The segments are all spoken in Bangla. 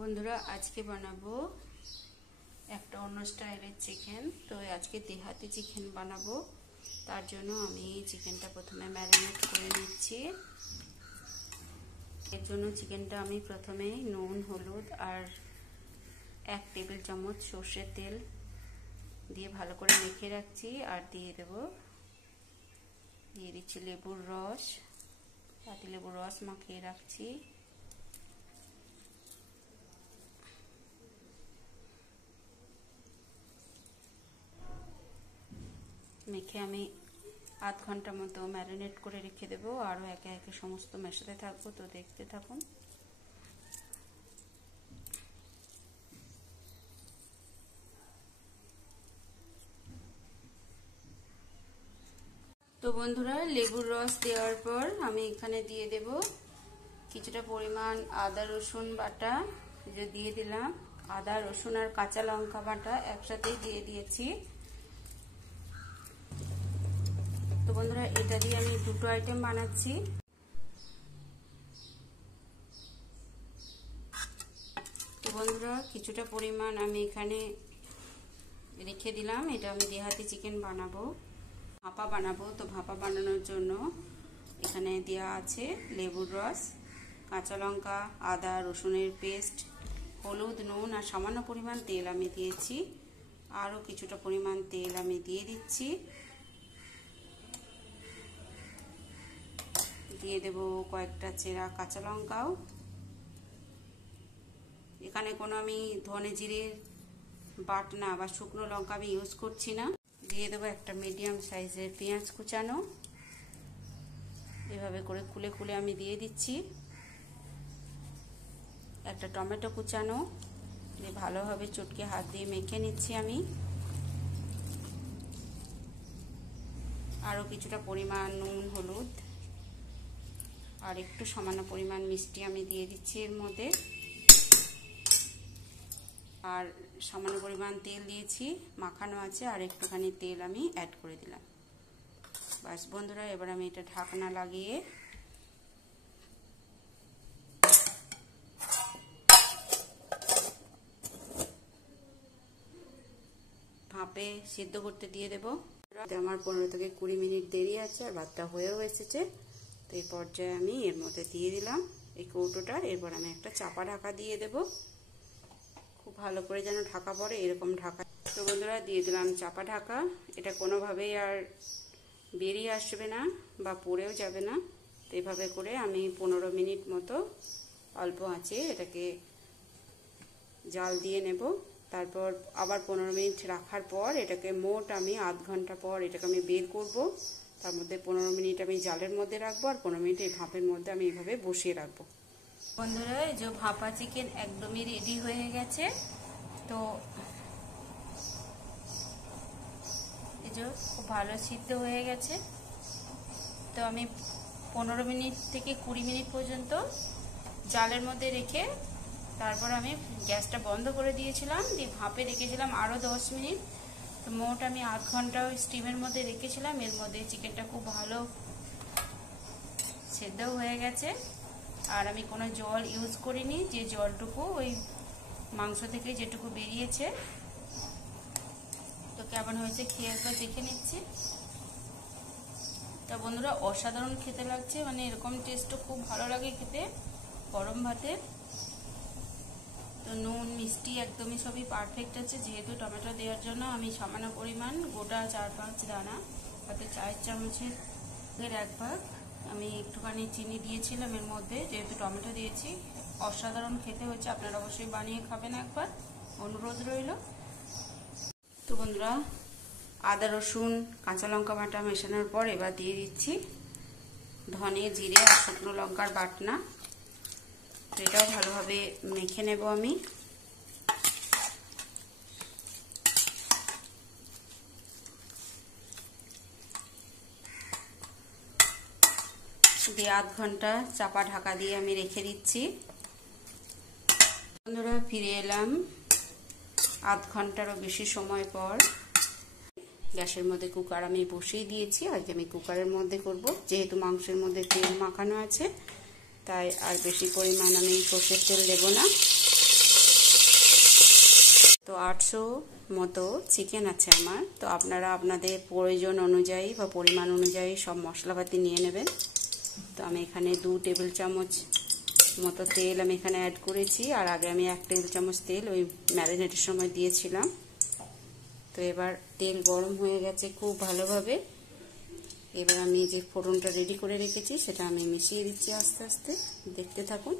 বন্ধুরা আজকে বানাবো একটা অন্য স্টাইলের চিকেন। তো আজকে দেহাতি চিকেন বানাবো। তার জন্য আমি চিকেনটা প্রথমে ম্যারিনেট করে নিচ্ছি। এর জন্য চিকেনটা আমি প্রথমে নুন, হলুদ আর 1 টেবিল চামচ সর্ষের তেল দিয়ে ভালো করে মেখে রাখছি। আর দিয়ে দিচ্ছি লেবুর রস, পাতি লেবুর রস মাখিয়ে রাখছি। মেখে আমি আধ ঘন্টা মতো ম্যারিনেট করে রেখে দেবো। আরও একে একে সমস্ত মেশাতে থাকবো, তো দেখতে থাকুন। তো বন্ধুরা, লেবুর রস দেওয়ার পর আমি এখানে দিয়ে দেব কিছুটা পরিমাণ আদা রসুন বাটা, যে দিয়ে দিলাম। আদা রসুন আর কাঁচা লঙ্কা বাটা একসাথেই দিয়ে দিয়েছি। তো বন্ধুরা, এটা দিয়ে আমি দুটো আইটেম বানাচ্ছি। তো বন্ধুরা, কিছুটা পরিমাণ আমি এখানে রেখে দিলাম। এটা আমি দেহাতি চিকেন বানাবো, ভাপা বানাবো। তো ভাপা বানানোর জন্য এখানে দেওয়া আছে লেবুর রস, কাঁচা লঙ্কা, আদা রসুনের পেস্ট, হলুদ, নুন আর সামান্য পরিমাণ তেল আমি দিয়েছি। আরও কিছুটা পরিমাণ তেল আমি দিয়ে দিচ্ছি। দিয়ে দেব কয়েকটা চেরা কাঁচা লঙ্কাও। এখানে কোনো আমি ধনে জিরের বাটনা বা শুকনো লঙ্কা আমি ইউজ করছি না। দিয়ে দেবো একটা মিডিয়াম সাইজের পেঁয়াজ কুচানো, এভাবে করে খুলে খুলে আমি দিয়ে দিচ্ছি। একটা টমেটো কুচানো, দিয়ে ভালোভাবে চটকে হাত দিয়ে মেখে নিচ্ছি আমি। আরও কিছুটা পরিমাণ নুন, হলুদ আর একটু সামান্য পরিমাণ মিষ্টি আমি দিয়ে দিচ্ছি এর মধ্যে। আর সামান্য পরিমাণ তেল দিয়েছি, মাখানো আছে, আর একটুখানি তেল আমি অ্যাড করে দিলাম। বাস বন্ধুরা, এবার আমি এটা ঢাকনা লাগিয়ে ভাপে সিদ্ধ করতে দিয়ে দেবো। আমার 15 থেকে 20 মিনিট দেরি আছে, আর ভাতটা হয়েও এসেছে। তো এই পর্যায়ে আমি এর মধ্যে দিয়ে দিলাম এই কৌটোটা। এরপর আমি একটা চাপা ঢাকা দিয়ে দেব, খুব ভালো করে যেন ঢাকা পড়ে, এরকম ঢাকা। তো বন্ধুরা, দিয়ে দিলাম চাপা ঢাকা। এটা কোনোভাবেই আর বেরিয়ে আসবে না বা পড়েও যাবে না। তো এভাবে করে আমি 15 মিনিট মতো অল্প আঁচে এটাকে জাল দিয়ে নেব। তারপর আবার 15 মিনিট রাখার পর এটাকে মোট আমি আধ ঘন্টা পর এটাকে আমি বের করব। তার মধ্যে 15 মিনিট আমি জালের মধ্যে রাখবো, আর 15 মিনিট এই ভাপের মধ্যে আমি এইভাবে বসিয়ে রাখবো। বন্ধুরা, এই যে ভাপা চিকেন একদমই রেডি হয়ে গেছে। তো এই যে খুব ভালো সিদ্ধ হয়ে গেছে। তো আমি 15 মিনিট থেকে 20 মিনিট পর্যন্ত জালের মধ্যে রেখে তারপর আমি গ্যাসটা বন্ধ করে দিয়েছিলাম, দিয়ে ভাপে রেখেছিলাম আরও 10 মিনিট। তো মোট আমি আধ ঘন্টা স্টিমের মধ্যে রেখেছিলাম। এর মধ্যে চিকেনটা খুব ভালো সেদ্ধ হয়ে গেছে। আর আমি কোনো জল ইউজ করিনি, যে জলটুকু ওই মাংস থেকে যেটুকু বেরিয়েছে। তো কেমন হয়েছে খেয়ে একবার দেখে নিচ্ছি। তা বন্ধুরা, অসাধারণ খেতে লাগছে, মানে এরকম টেস্টও খুব ভালো লাগে খেতে গরম ভাতে। তো নুন মিষ্টি একদমই সবই পারফেক্ট আছে। যেহেতু টমেটো দেওয়ার জন্য আমি সামান্য পরিমাণ গোটা 4-5 দানা, তাতে 4 চামচের 1 ভাগ আমি একটুখানি চিনি দিয়েছিলাম এর মধ্যে, যেহেতু টমেটো দিয়েছি। অসাধারণ খেতে হচ্ছে, আপনারা অবশ্যই বানিয়ে খাবেন একবার, অনুরোধ রইল। তো বন্ধুরা, আদা রসুন কাঁচা লঙ্কা বাটা মেশানোর পর এবার দিয়ে দিচ্ছি ধনে জিরে আর শুকনো লঙ্কার বাটনা। তো এটাও ভালোভাবে মেখে নেব আমি। দিয়ে আধ ঘন্টা চাপা ঢাকা দিয়ে আমি রেখে দিচ্ছি। বন্ধুরা, ফিরে এলাম আধ ঘন্টারও বেশি সময় পর। গ্যাসের মধ্যে কুকার আমি বসিয়ে দিয়েছি। আজকে আমি কুকারের মধ্যে করব, যেহেতু মাংসের মধ্যে তেল মাখানো আছে, তাই আর বেশি পরিমাণ আমি সর্ষের তেল দেব না। তো 800 মতো চিকেন আছে আমার। তো আপনারা আপনাদের প্রয়োজন অনুযায়ী বা পরিমাণ অনুযায়ী সব মশলাপাতি নিয়ে নেবেন। তো আমি এখানে 2 টেবিল চামচ মতো তেল আমি এখানে অ্যাড করেছি, আর আগে আমি 1 টেবিল চামচ তেল ওই ম্যারিনেটের সময় দিয়েছিলাম। তো এবার তেল গরম হয়ে গেছে খুব ভালোভাবে। এবার আমি যে ফোড়নটা রেডি করে রেখেছি সেটা আমি মিশিয়ে দিচ্ছি আস্তে আস্তে, দেখতে থাকুন।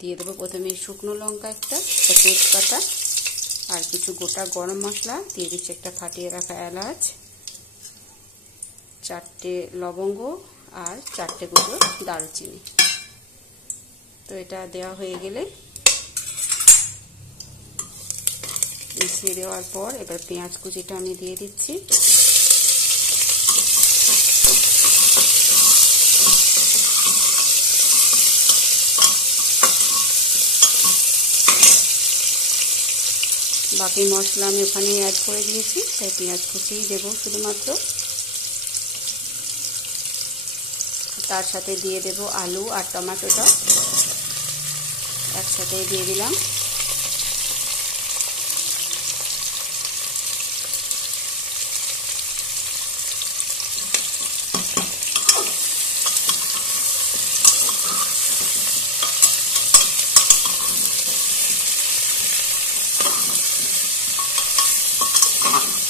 দিয়ে দেবো প্রথমে শুকনো লঙ্কা একটা তেজপাতা আর কিছু গোটা গরম মশলা দিয়ে দিচ্ছি, একটা ফাটিয়ে রাখা এলাচ, 4টে লবঙ্গ আর 4টে গুঁড়ো দারুচিনি। তো এটা দেওয়া হয়ে গেলে মিশিয়ে দেওয়ার পর এবার পেঁয়াজ কুচিটা আমি দিয়ে দিচ্ছি। বাকি মশলা আমি ওখানে অ্যাড করে দিয়েছি, তাই পেঁয়াজ কুচিই দেবো শুধুমাত্র। তার সাথে দিয়ে দেব আলু আর টমেটোটা একসাথে দিয়ে দিলাম।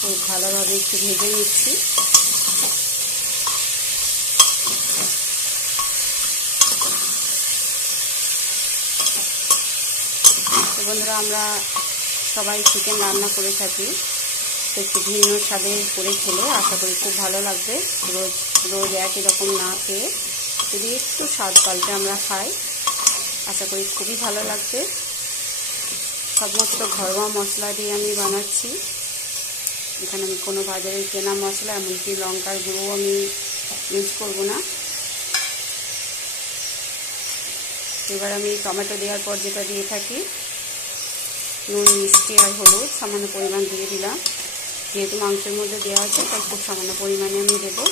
খুব ভালোভাবে একটু ভেজে নিচ্ছি। বন্ধুরা, আমরা সবাই চিকেন রান্না করে থাকি, তো একটু ভিন্ন স্বাদে করে খেলে আশা করি খুব ভালো লাগবে। রোজ রোজ একই রকম না খেয়ে যদি একটু স্বাদ পাল্টে আমরা খাই, আশা করি খুবই ভালো লাগবে। সমস্ত ঘরোয়া মশলা দিয়ে আমি বানাচ্ছি। এখানে আমি কোনো বাজারে কেনা মশলা এমনকি লঙ্কার গুঁড়ো আমি ইউজ করব না। এবার আমি টমেটো দেওয়ার পর যেটা দিয়ে থাকি, নুন, মিষ্টি আর হলুদ সামান্য পরিমাণ দিয়ে দিলাম। যেহেতু মাংসের মধ্যে দেওয়া আছে তাই খুব সামান্য পরিমাণে আমি দেবো।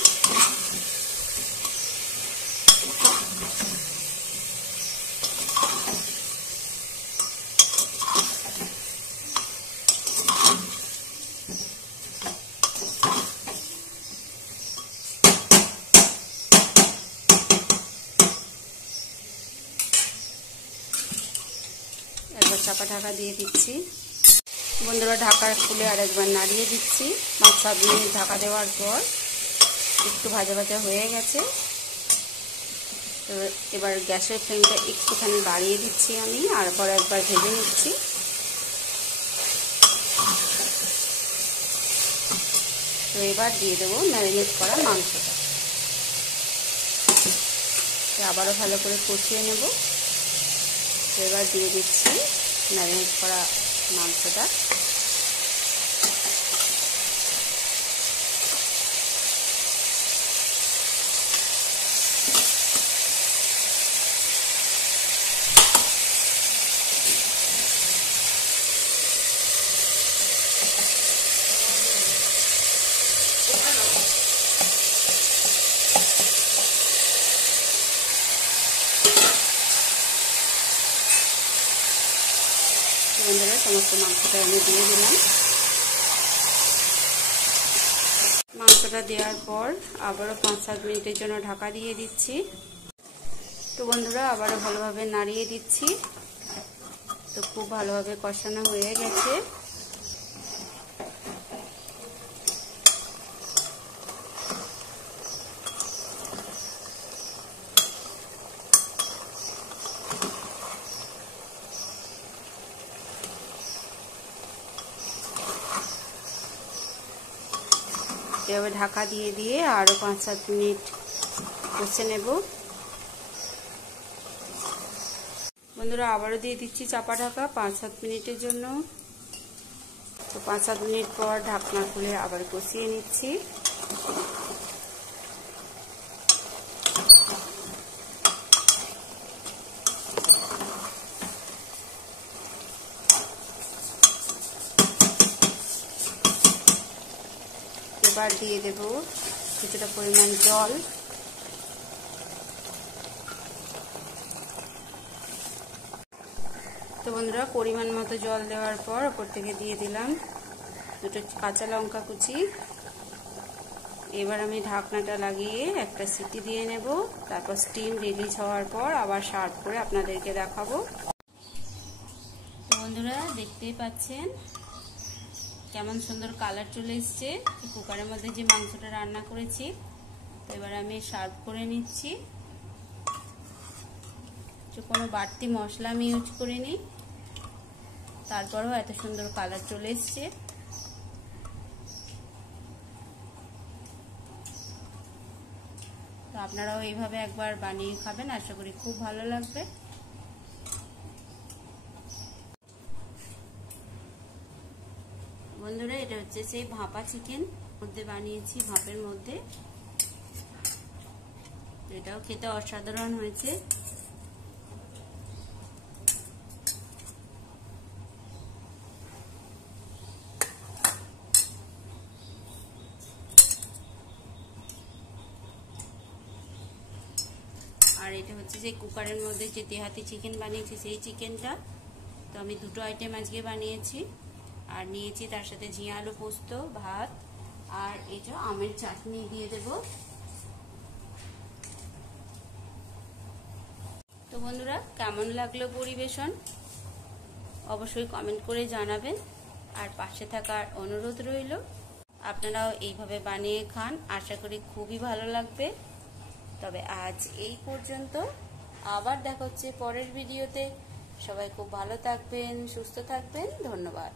একবার চাপা ঢাকা দিয়ে দিচ্ছি। বন্ধুরা, ঢাকা খুলে আরেকবার নাড়িয়ে দিচ্ছি। 5-7 মিনিট ঢাকা দেওয়ার পর একটু ভাজা ভাজা হয়ে গেছে। তো এবার গ্যাসের ফ্লেমটা একটুখানি বাড়িয়ে দিচ্ছি আমি, আর পর একবার ভেজে নিচ্ছি। তো এবার দিয়ে দেবো ম্যারিনেট করা মাংসটা, আবারও ভালো করে কষিয়ে নেব। তো এবার দিয়ে দিচ্ছি ম্যারিনেট করা মাংসটা। বন্ধুরা, সমস্ত মাংসটা আমি দিয়ে দিলাম। মাংসটা দেওয়ার পর আবারও 5-7 মিনিটের জন্য ঢাকা দিয়ে দিচ্ছি। তো বন্ধুরা, আবারও ভালোভাবে নাড়িয়ে দিচ্ছি। তো খুব ভালোভাবে কষানো হয়ে গেছে। এভাবে ঢাকা দিয়ে দিয়ে আরও 5-7 মিনিট কষে নেব। বন্ধুরা, আবারও দিয়ে দিচ্ছি চাপা ঢাকা 5-7 মিনিটের জন্য। তো 5-7 মিনিট পর ঢাকনা খুলে আবার কষিয়ে নিচ্ছি। এবার দিয়ে দেব কিছুটা পরিমাণ জল। তো তো বন্ধুরা পরিমাণ মতো জল দেওয়ার পর ওপর থেকে দিয়ে দিলাম দুটো কাঁচা লঙ্কা কুচি। এবার আমি ঢাকনাটা লাগিয়ে একটা সিটি দিয়ে নেব, তারপর স্টিম রিলিজ হওয়ার পর আবার সার্ভ করে আপনাদেরকে দেখাবো। তো বন্ধুরা দেখতেই পাচ্ছেন কেমন সুন্দর কালার চলে এসছে কুকারের মধ্যে যে মাংসটা রান্না করেছি। তো এবার আমি সার্ভ করে নিচ্ছি। কোনো বাড়তি মশলা আমি ইউজ করিনি, তারপরেও এত সুন্দর কালার চলে এসছে। তো আপনারাও এইভাবে একবার বানিয়ে খাবেন, আশা করি খুব ভালো লাগবে। বন্ধুরা এটা হচ্ছে সেই ভাপা চিকেন মধ্যে বানিয়েছি, ভাপের মধ্যে। এটাও খেতে অসাধারণ হয়েছে। আর এটা হচ্ছে যে কুকারের মধ্যে যে দেহাতি চিকেন বানিয়েছি সেই চিকেনটা। তো আমি দুটো আইটেম আজকে বানিয়েছি। আর নিয়েছি তার সাথে ঝিঙে আলু পোস্ত, ভাত, আর এই যে আমের চাটনি দিয়ে দেব। তো বন্ধুরা কেমন লাগলো পরিবেশন অবশ্যই কমেন্ট করে জানাবেন। আর পাশে থাকার অনুরোধ রইল, আপনারাও এইভাবে বানিয়ে খান, আশা করি খুবই ভালো লাগবে। তবে আজ এই পর্যন্ত, আবার দেখা হচ্ছে পরের ভিডিওতে। সবাই খুব ভালো থাকবেন, সুস্থ থাকবেন, ধন্যবাদ।